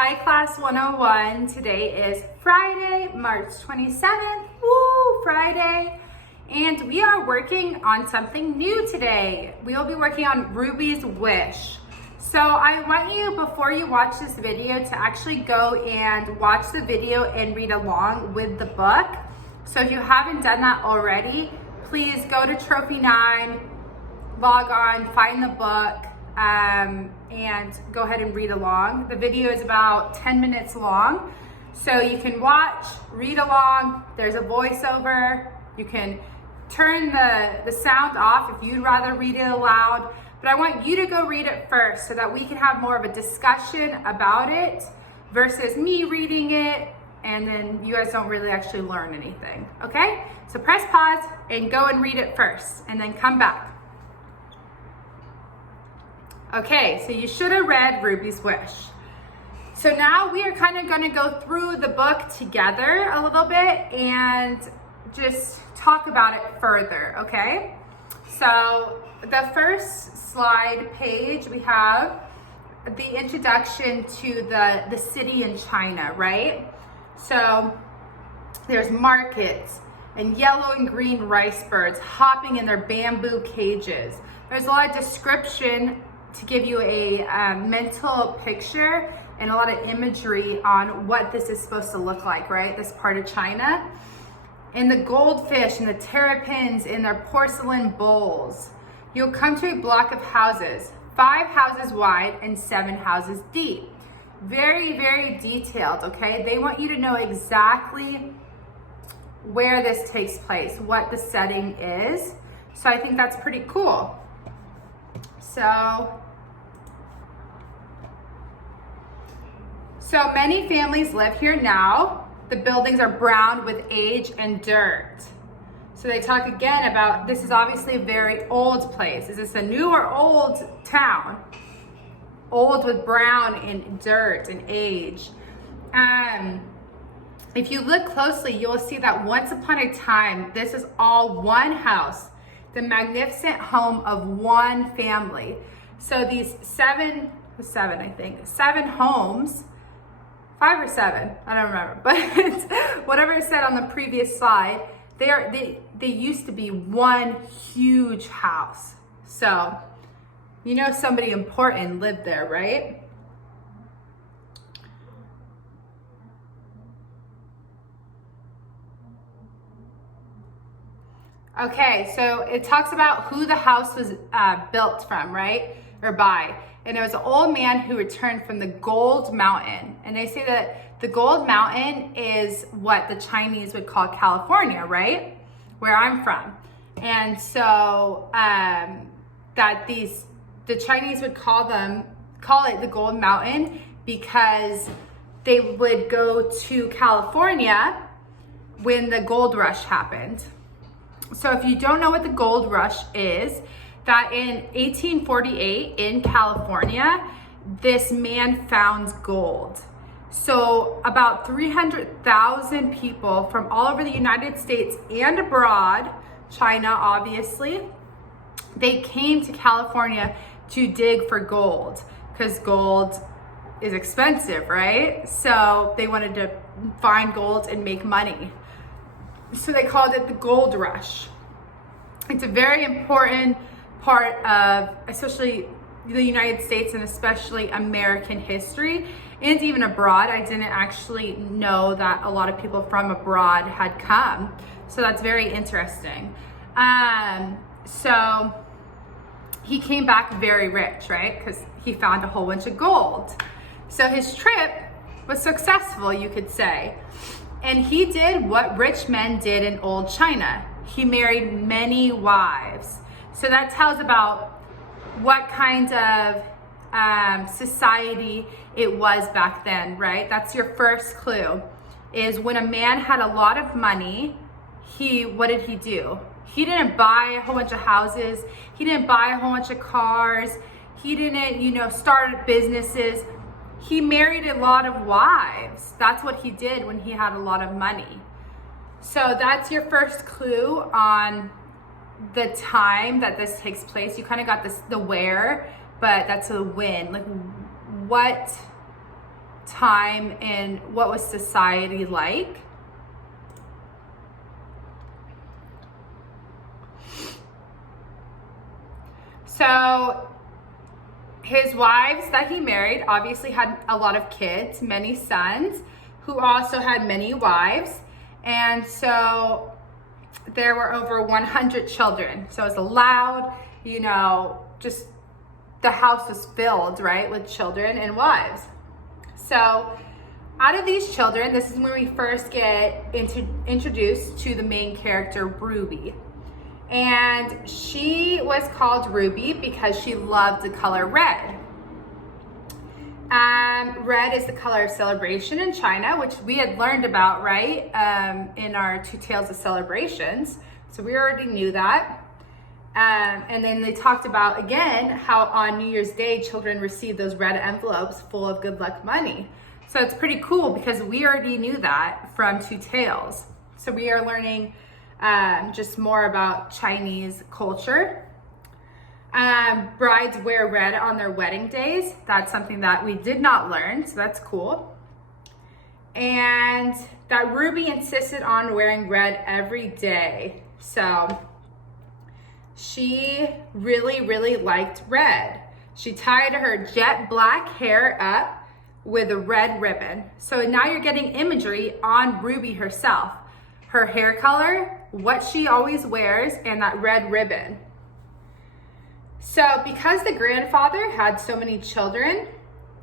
Hi Class 101, today is Friday, March 27th, woo, Friday, and we are working on something new today. We will be working on Ruby's Wish. So I want you, before you watch this video, to actually go and watch the video and read along with the book. So if you haven't done that already, please go to Trophy 9, log on, find the book, and go ahead and read along. The video is about 10 minutes long, so you can watch, read along. There's a voiceover. You can turn the sound off if you'd rather read it aloud, but I want you to go read it first so that we can have more of a discussion about it versus me reading it and then you guys don't really actually learn anything, okay? So press pause and go and read it first and then come back. Okay, so you should have read Ruby's Wish. So now we are kind of going to go through the book together a little bit and just talk about it further, okay? So the first slide page, we have the introduction to the city in China, right? So there's markets and yellow and green rice birds hopping in their bamboo cages. There's a lot of description to give you a mental picture and a lot of imagery on what this is supposed to look like, right? This part of China. And the goldfish and the terrapins in their porcelain bowls. You'll come to a block of houses, 5 houses wide and 7 houses deep. Very, very detailed, okay? They want you to know exactly where this takes place, what the setting is. So I think that's pretty cool. So many families live here now. The buildings are brown with age and dirt. So they talk again about, this is obviously a very old place. Is this a new or old town? Old with brown and dirt and age. If you look closely, you'll see that once upon a time, this is all one house, the magnificent home of one family. So these 7 homes, 5 or 7, I don't remember, but whatever it said on the previous slide, they used to be one huge house. So, you know somebody important lived there, right? Okay, so it talks about who the house was built from, right? Or by. And there was an old man who returned from the Gold Mountain. And they say that the Gold Mountain is what the Chinese would call California, right? Where I'm from. And so the Chinese would call it the Gold Mountain because they would go to California when the gold rush happened. So if you don't know what the gold rush is, that in 1848 in California, this man found gold. So about 300,000 people from all over the United States and abroad, China obviously, they came to California to dig for gold because gold is expensive, right? So they wanted to find gold and make money. So they called it the gold rush. It's a very important part of especially the United States and especially American history and even abroad. I didn't actually know that a lot of people from abroad had come. So that's very interesting. So he came back very rich, right? Because he found a whole bunch of gold. So his trip was successful, you could say. And he did what rich men did in old China. He married many wives. So that tells about what kind of society it was back then, right? That's your first clue, is when a man had a lot of money, what did he do? He didn't buy a whole bunch of houses. He didn't buy a whole bunch of cars. He didn't, start businesses. He married a lot of wives. That's what he did when he had a lot of money. So that's your first clue on the time that this takes place. You kind of got the where, but that's a when. Like what time in what was society like. So his wives that he married obviously had a lot of kids, many sons, who also had many wives. And so there were over 100 children. So it was loud, you know, just the house was filled, right, with children and wives. So out of these children, this is when we first get introduced to the main character, Ruby. And she was called Ruby because she loved the color red. Red is the color of celebration in China, which we had learned about, right, in our Two Tales of Celebrations. So we already knew that. And then they talked about, again, how on New Year's Day, children receive those red envelopes full of good luck money. So it's pretty cool because we already knew that from Two Tales. So we are learning just more about Chinese culture. Brides wear red on their wedding days. That's something that we did not learn, so that's cool. And that Ruby insisted on wearing red every day. So she really, really liked red. She tied her jet black hair up with a red ribbon. So now you're getting imagery on Ruby herself. Her hair color, what she always wears, and that red ribbon. So because the grandfather had so many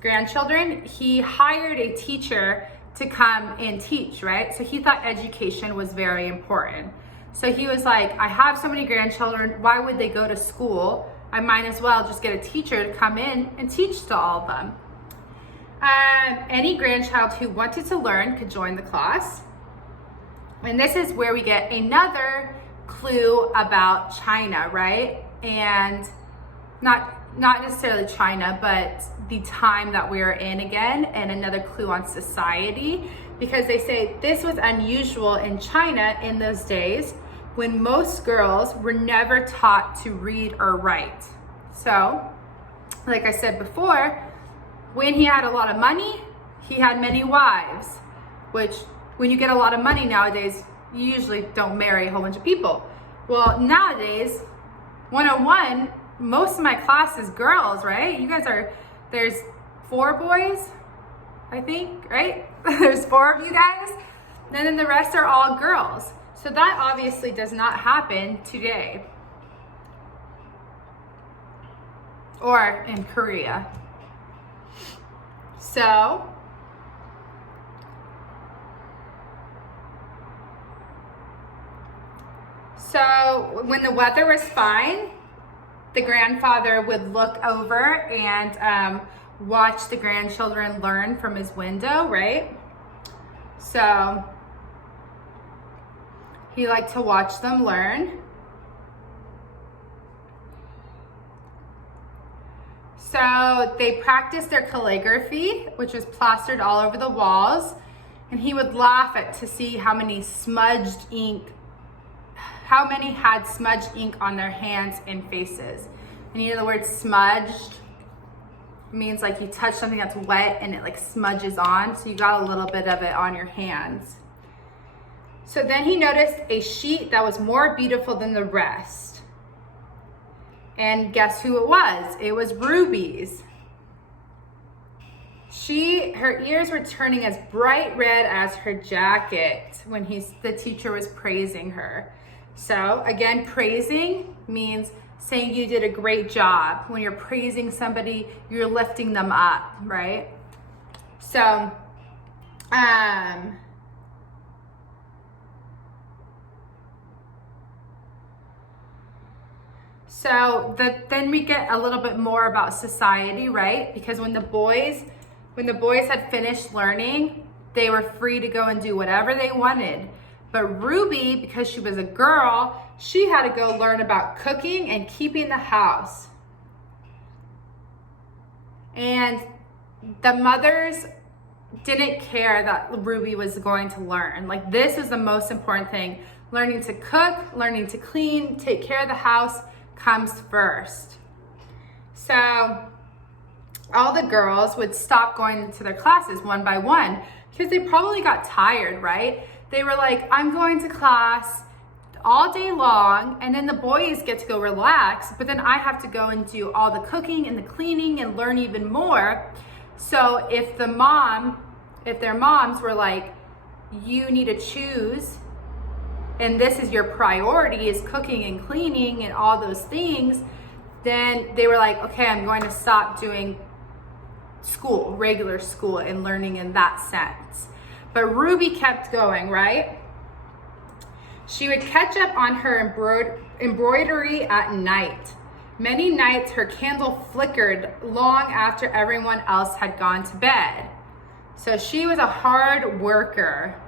grandchildren, he hired a teacher to come and teach, right? So he thought education was very important. So he was like, I have so many grandchildren, why would they go to school? I might as well just get a teacher to come in and teach to all of them. Any grandchild who wanted to learn could join the class. And this is where we get another clue about China, right? And not necessarily China, but the time that we're in again, and another clue on society, because they say this was unusual in China in those days when most girls were never taught to read or write. So, like I said before, when he had a lot of money, he had many wives, which when you get a lot of money nowadays, you usually don't marry a whole bunch of people. Well, nowadays, 101, most of my class is girls, right? You guys there's 4 boys, I think, right? There's 4 of you guys, and then the rest are all girls. So that obviously does not happen today. Or in Korea. So when the weather was fine, the grandfather would look over and watch the grandchildren learn from his window, right? So he liked to watch them learn. So they practiced their calligraphy, which was plastered all over the walls, and he would laugh to see how many had smudged ink on their hands and faces. And you know the word smudged means like you touch something that's wet and it like smudges on, so you got a little bit of it on your hands. So then he noticed a sheet that was more beautiful than the rest. And guess who it was? It was Ruby's. Her ears were turning as bright red as her jacket when the teacher was praising her. So again, praising means saying you did a great job. When you're praising somebody, you're lifting them up, right? So, then we get a little bit more about society, right? Because when the boys had finished learning, they were free to go and do whatever they wanted. But Ruby, because she was a girl, she had to go learn about cooking and keeping the house. And the mothers didn't care that Ruby was going to learn. Like, this was the most important thing. Learning to cook, learning to clean, take care of the house comes first. So all the girls would stop going to their classes one by one because they probably got tired, right? They were like, I'm going to class all day long, and then the boys get to go relax, but then I have to go and do all the cooking and the cleaning and learn even more. So if their moms were like, you need to choose, and this is your priority, is cooking and cleaning and all those things, then they were like, okay, I'm going to stop doing school, regular school, and learning in that sense. But Ruby kept going, right? She would catch up on her embroidery at night. Many nights her candle flickered long after everyone else had gone to bed. So she was a hard worker.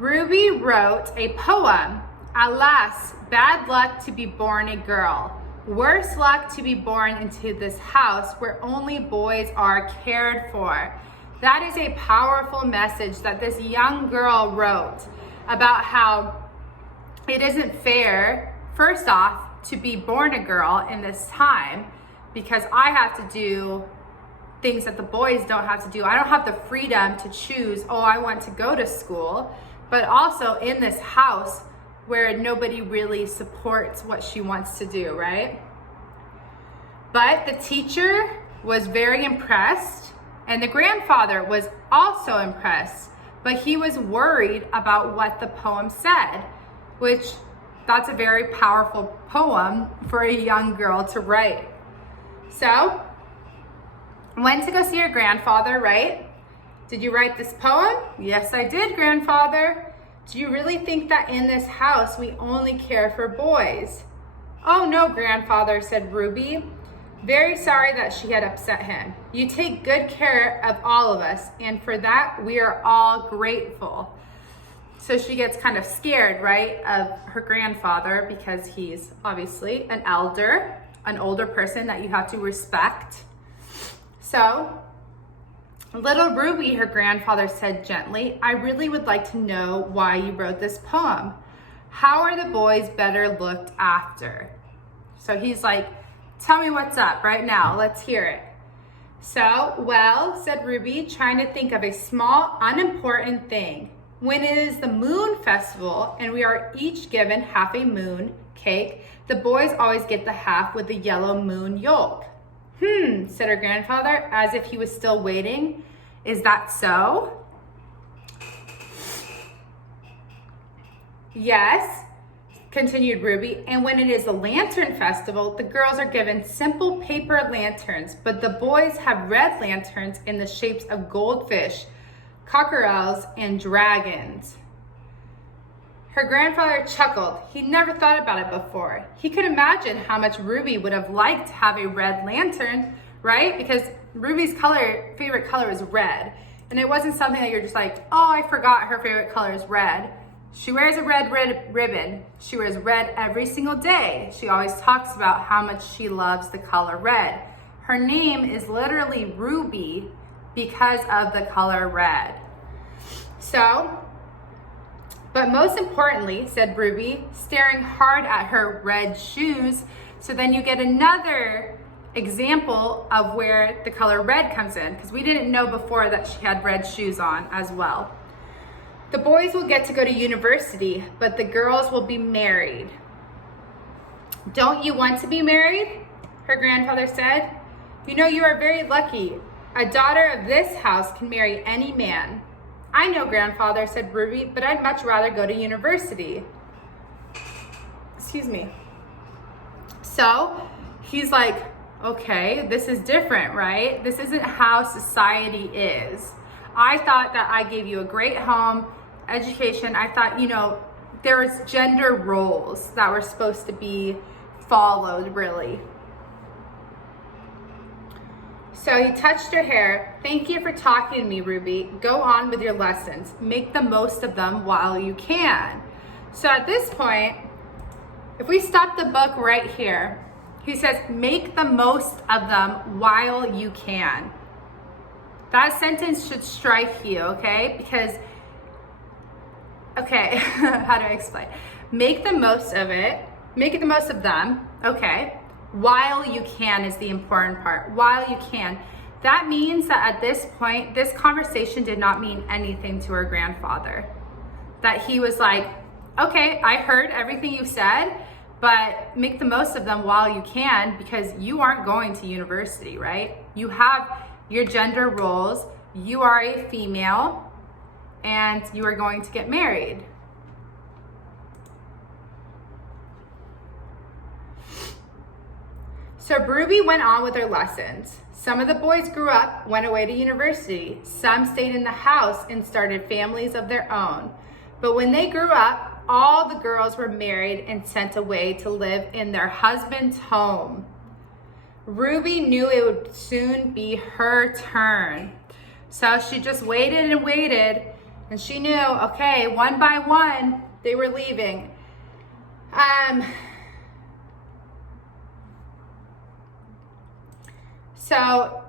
Ruby wrote a poem. Alas, bad luck to be born a girl. Worse luck to be born into this house where only boys are cared for. That is a powerful message that this young girl wrote about how it isn't fair, first off, to be born a girl in this time, because I have to do things that the boys don't have to do. I don't have the freedom to choose, oh, I want to go to school, but also in this house where nobody really supports what she wants to do, right? But the teacher was very impressed, and the grandfather was also impressed, but he was worried about what the poem said, which that's a very powerful poem for a young girl to write. So, went to go see her grandfather, right? Did you write this poem? Yes, I did, grandfather. Do you really think that in this house we only care for boys? Oh no, grandfather, said Ruby. Very sorry that she had upset him. You take good care of all of us, and for that we are all grateful. So she gets kind of scared, right, of her grandfather, because he's obviously an elder, an older person that you have to respect. So, little Ruby, her grandfather said gently, I really would like to know why you wrote this poem. How are the boys better looked after? So he's like, tell me what's up right now. Let's hear it. So, well, said Ruby, trying to think of a small, unimportant thing. When it is the moon festival and we are each given half a moon cake, the boys always get the half with the yellow moon yolk. Said her grandfather, as if he was still waiting. Is that so? Yes, continued Ruby, and when it is the lantern festival, the girls are given simple paper lanterns, but the boys have red lanterns in the shapes of goldfish, cockerels, and dragons. Her grandfather chuckled. He'd never thought about it before. He could imagine how much Ruby would have liked to have a red lantern, right? Because Ruby's favorite color is red. And it wasn't something that you're just like, oh, I forgot her favorite color is red. She wears a red ribbon. She wears red every single day. She always talks about how much she loves the color red. Her name is literally Ruby because of the color red. So, but most importantly, said Ruby, staring hard at her red shoes, so then you get another example of where the color red comes in, because we didn't know before that she had red shoes on as well. The boys will get to go to university, but the girls will be married. Don't you want to be married? Her grandfather said. You know, you are very lucky. A daughter of this house can marry any man. I know, grandfather, said Ruby, but I'd much rather go to university. Excuse me. So he's like, okay, this is different, right? This isn't how society is. I thought that I gave you a great home, education. I thought, you know, there was gender roles that were supposed to be followed, really. So he touched her hair. Thank you for talking to me, Ruby. Go on with your lessons. Make the most of them while you can. So at this point, if we stop the book right here, he says, make the most of them while you can. That sentence should strike you, okay? Because, okay, how do I explain? Make the most of it. Make the most of them, okay? While you can is the important part. While you can. That means that at this point, this conversation did not mean anything to her grandfather. That he was like, okay, I heard everything you said, but make the most of them while you can, because you aren't going to university, right? You have your gender roles. You are a female and you are going to get married. So Ruby went on with her lessons. Some of the boys grew up, went away to university. Some stayed in the house and started families of their own. But when they grew up, all the girls were married and sent away to live in their husband's home. Ruby knew it would soon be her turn. So she just waited and waited, and she knew, okay, one by one, they were leaving. So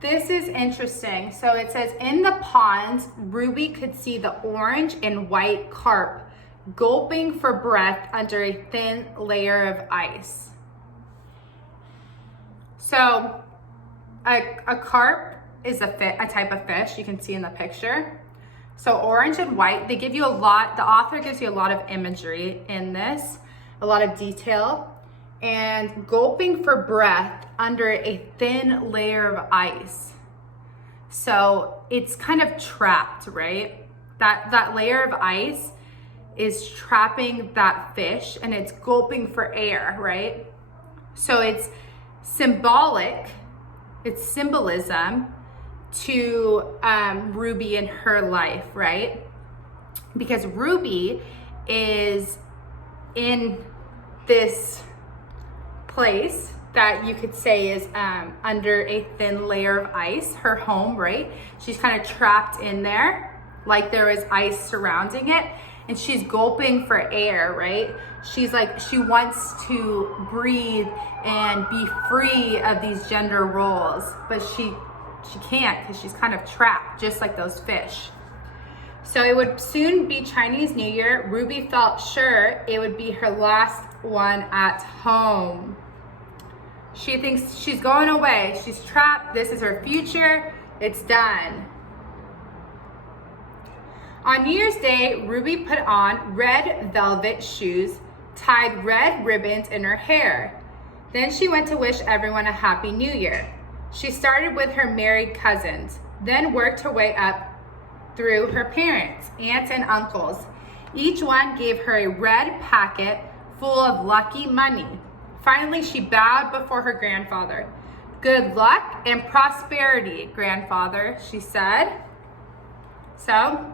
this is interesting. So it says, in the pond, Ruby could see the orange and white carp gulping for breath under a thin layer of ice. So a carp is a type of fish you can see in the picture. So orange and white, they give you a lot, the author gives you a lot of imagery in this, a lot of detail. And gulping for breath under a thin layer of ice. So it's kind of trapped, right? That layer of ice is trapping that fish and it's gulping for air, right? So it's symbolic, it's symbolism to Ruby in her life, right? Because Ruby is in this place that you could say is under a thin layer of ice, her home, right? She's kind of trapped in there, like there is ice surrounding it, and she's gulping for air, right? She's like, she wants to breathe and be free of these gender roles, but she can't because she's kind of trapped, just like those fish. So it would soon be Chinese New Year. Ruby felt sure it would be her last one at home. She thinks she's going away. She's trapped. This is her future. It's done. On New Year's Day, Ruby put on red velvet shoes, tied red ribbons in her hair. Then she went to wish everyone a happy New Year. She started with her married cousins, then worked her way up through her parents, aunts, and uncles. Each one gave her a red packet full of lucky money. Finally, she bowed before her grandfather. Good luck and prosperity, grandfather, she said. So,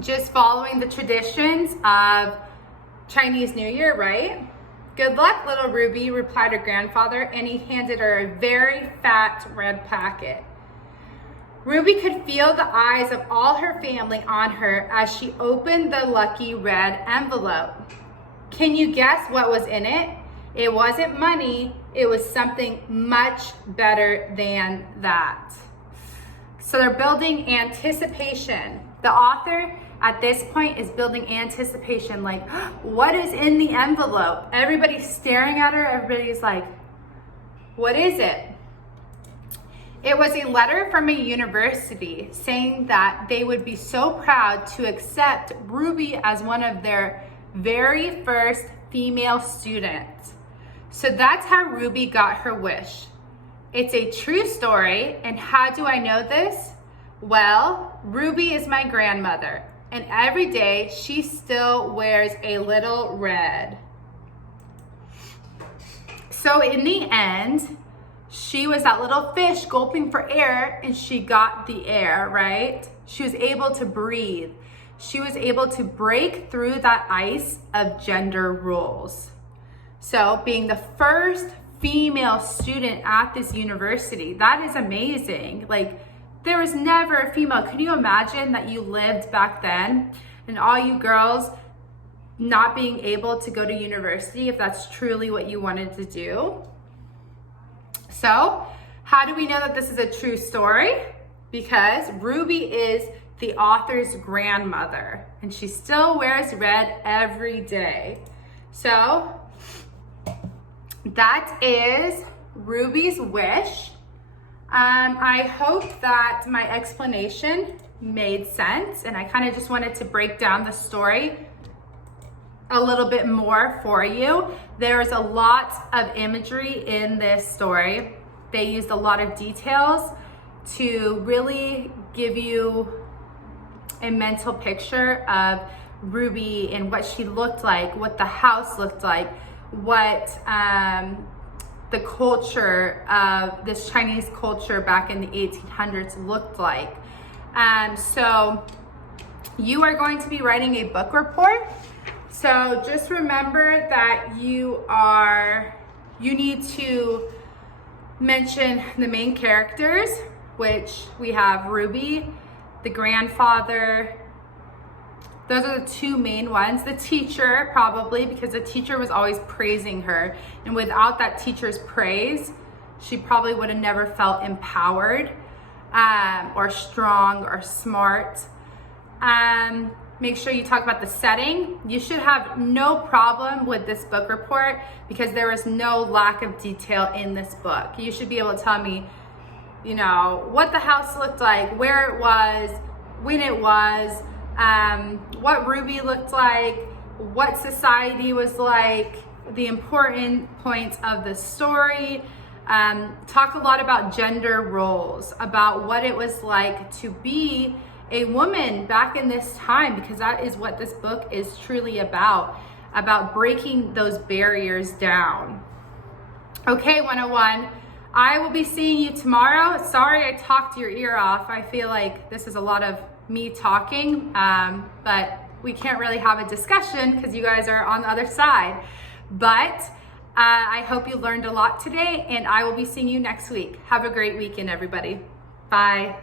just following the traditions of Chinese New Year, right? Good luck, little Ruby, replied her grandfather, and he handed her a very fat red packet. Ruby could feel the eyes of all her family on her as she opened the lucky red envelope. Can you guess what was in it? It wasn't money, it was something much better than that. So they're building anticipation. The author at this point is building anticipation, like, what is in the envelope? Everybody's staring at her, everybody's like, what is it? It was a letter from a university saying that they would be so proud to accept Ruby as one of their very first female students. So that's how Ruby got her wish. It's a true story, and how do I know this? Well, Ruby is my grandmother, and every day she still wears a little red. So in the end, she was that little fish gulping for air, and she got the air, right? She was able to breathe. She was able to break through that ice of gender roles. So being the first female student at this university, that is amazing. Like, there was never a female. Can you imagine that you lived back then and all you girls not being able to go to university if that's truly what you wanted to do? So how do we know that this is a true story? Because Ruby is the author's grandmother and she still wears red every day. So that is Ruby's Wish. I hope that my explanation made sense, and I kind of just wanted to break down the story a little bit more for you. There's a lot of imagery in this story. They used a lot of details to really give you a mental picture of Ruby and what she looked like, what the house looked like, what the culture of this Chinese culture back in the 1800s looked like. So you are going to be writing a book report. So just remember that you need to mention the main characters, which we have Ruby, the grandfather. Those are the two main ones. The teacher, probably, because the teacher was always praising her. And without that teacher's praise, she probably would have never felt empowered or strong or smart. Make sure you talk about the setting. You should have no problem with this book report because there is no lack of detail in this book. You should be able to tell me, you know, what the house looked like, where it was, when it was, what Ruby looked like, what society was like, the important points of the story. Talk a lot about gender roles, about what it was like to be a woman back in this time, because that is what this book is truly about breaking those barriers down. Okay, 101. I will be seeing you tomorrow. Sorry I talked your ear off. I feel like this is a lot of me talking, but we can't really have a discussion because you guys are on the other side. But I hope you learned a lot today, and I will be seeing you next week. Have a great weekend, everybody. Bye.